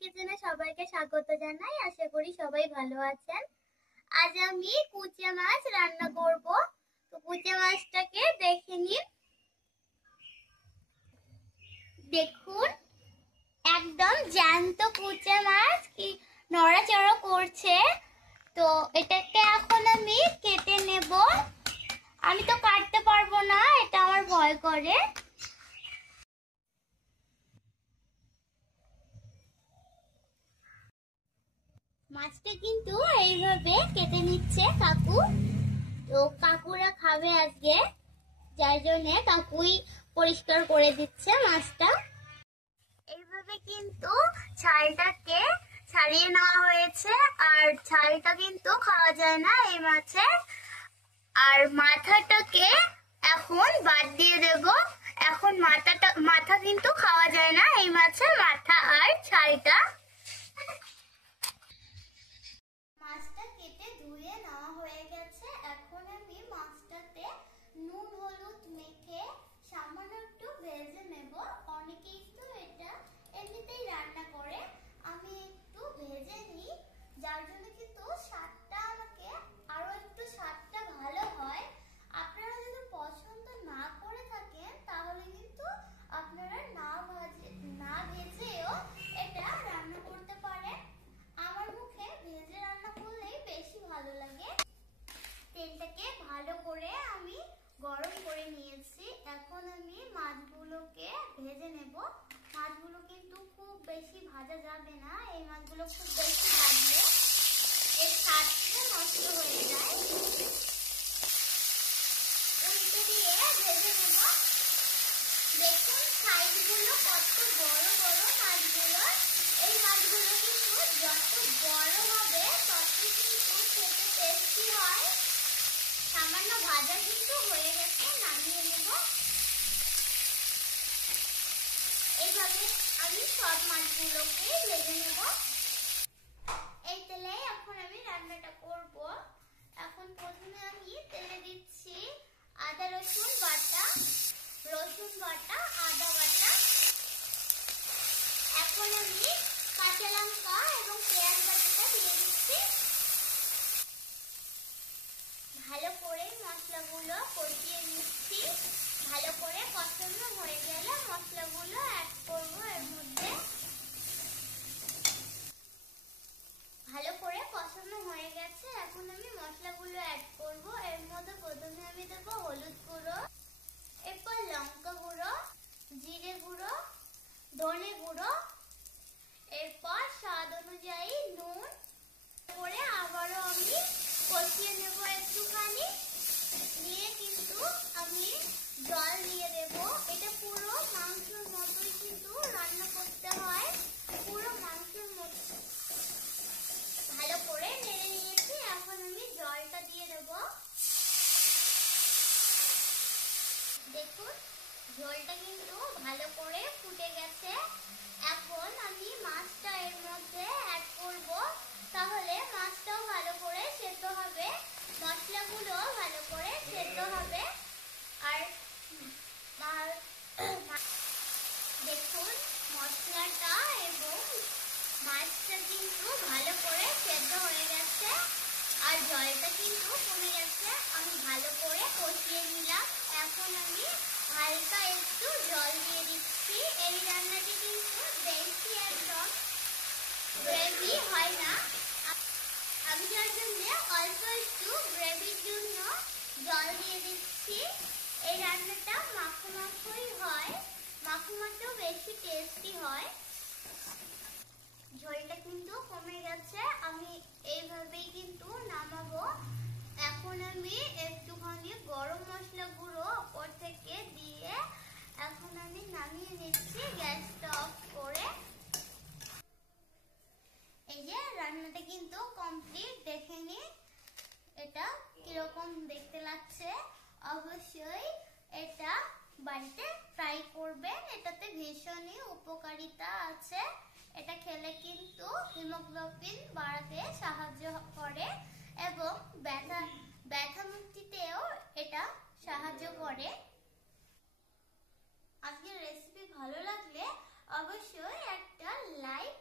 কিচেনে সবাইকে স্বাগত জানাই। আশা করি সবাই ভালো আছেন। আজ আমি কুচে মাছ রান্না করব। তো কুচে মাছটাকে দেখে নিন। দেখুন, একদম জ্যান্ত কুচে মাছ, কি নড়াচড়া করছে। তো এটাকে এখন আমি কেটে নেব। আমি তো কাটতে পারবো না, এটা আমার ভয় করে। মাছটা কিন্তু এইভাবে কেটে নিচ্ছে কাকু। তো কাকুরা খাবে আজকে, যার জন্য কাকুই পরিষ্কার করে দিচ্ছে মাছটা। এইভাবে কিন্তু ছালটাকে ছাড়িয়ে নেওয়া হয়েছে, আর ছালটা কিন্তু খাওয়া যায় না এই মাছের। আর মাথাটাকে এখন বাদ দিয়ে দেব। এখন মাথা কিন্তু খাওয়া যায় না এই মাছের, মাথা আর ছালটা। মাছটা কেটে ধুয়ে নেওয়া হয়ে গেছে। এখন আমি মাছটাতে নুন হলুদ মেখে সামান্য একটু ভেজে নেব। অনেকেই তো এটা এমনিতেই রান্না করে, আমি একটু ভেজে নিই, যার জন্য কিন্তু স্বাদটা আমাকে আরো একটু স্বাদটা ভালো হয়। আপনারা যদি পছন্দ না করে থাকেন তাহলে কিন্তু আপনারা না ভেজেও এটা রান্না করতে পারেন। আমার মুখে ভেজে রান্না করলেই বেশি ভালো লাগে। তেলটাকে ভালো করে আমি গরম করে নিয়েছি। এখন আমি মাছগুলোকে ভেজে নেব। মাছগুলো কিন্তু খুব বেশি ভাজা যাবে না, এই মাছগুলো খুব বেশি ভাজলে এর স্বাদটা নষ্ট হয়ে যায়। উল্টে দিয়ে ভেজে নেব। দেখুন সাইজগুলো কত বড় বড় মাছগুলো। এই মাছগুলো কিন্তু যত বড় হবে তত কিন্তু খেতে টেস্টি হয়। সামান্য ভাজা কিন্তু হয়ে গেছে, নামিয়ে নেব। এইভাবে আমি সব মাছগুলোকে ভেজে নেব। এই তেলে এখন আমি রান্নাটা করব। এখন প্রথমে আমি তেলে দিচ্ছি আদা রসুন বাটা, আদা বাটা। এখন আমি কাঁচা লঙ্কা এবং পেঁয়াজ বাটাটা দিয়ে দিচ্ছি। ভালো করে মশলাগুলো কষিয়ে নিচ্ছি। ভালো করে কষানো হয়ে গেলে মশলাগুলো অ্যাড করব এর মধ্যে। ভালো করে কষানো হয়ে গেছে, এখন আমি মশলাগুলো অ্যাড করব। এর মধ্যে প্রথমে আমি দেবো হলুদ গুঁড়ো, এরপর লঙ্কা গুঁড়ো, জিরে গুঁড়ো, ধনে গুঁড়ো, এরপর স্বাদ অনুযায়ী নুন। করে আবারও আমি কষিয়ে নেব একটুখানি। নিয়ে কিন্তু আমি জল দিয়ে দেব। এটা পুরো মাংসের মতোই কিন্তু রান্না করতে হয়, পুরো মাংসের মতো। ভালো করে নেড়ে নিয়েছি, এখন আমি জলটা দিয়ে দেব। দেখুন ঝোলটা কিন্তু ভালো করে ফুটে গেছে। এখন আমি মাছটা এর মধ্যে অ্যাড করব, তাহলে মাছটাও ভালো করে সেদ্ধ হবে, মশলাগুলো ভালো করে সেদ্ধ হবে। আর দেখুন মশলাটা এবং মাছটা কিন্তু ভালো করে সেদ্ধ হয়ে গেছে, আর জলটা কিন্তু কমে গেছে। আমি ভালো করে কষিয়ে নিলাম। এখন আমি হালকা একটু জল দিয়ে দিচ্ছি। এই রান্নাটি কিন্তু বেশি একদম গ্রেভি হয় না, আমি যার জন্য অল্প একটু গ্রেভির জন্য জল দিয়ে দিচ্ছি। এই রান্নাটা মাখো মাখোই হয়, মাখো মাখো বেশি টেস্টি হয়। ঝোলটা কিন্তু কমে গেছে, আমি এইভাবেই কিন্তু নামাবো। এখন আমি একটুখানি গরম মশলা গুঁড়ো ওপর থেকে দিয়ে এখন আমি নামিয়ে নিচ্ছি গ্যাসটা অফ করে। এই যে রান্নাটা কিন্তু কমপ্লিট। দেখে নি এটা কিরকম দেখতে লাগছে। অবশ্যই এটা বাড়িতে ট্রাই করবেন, এটাতে ভীষণই উপকারিতা আছে। এটা খেলে কিন্তু হিমোগ্লোবিন বাড়াতে সাহায্য করে এবং ব্যথা মুক্তিতেও এটা সাহায্য করে। আজকের রেসিপি ভালো লাগলে অবশ্যই একটা লাইক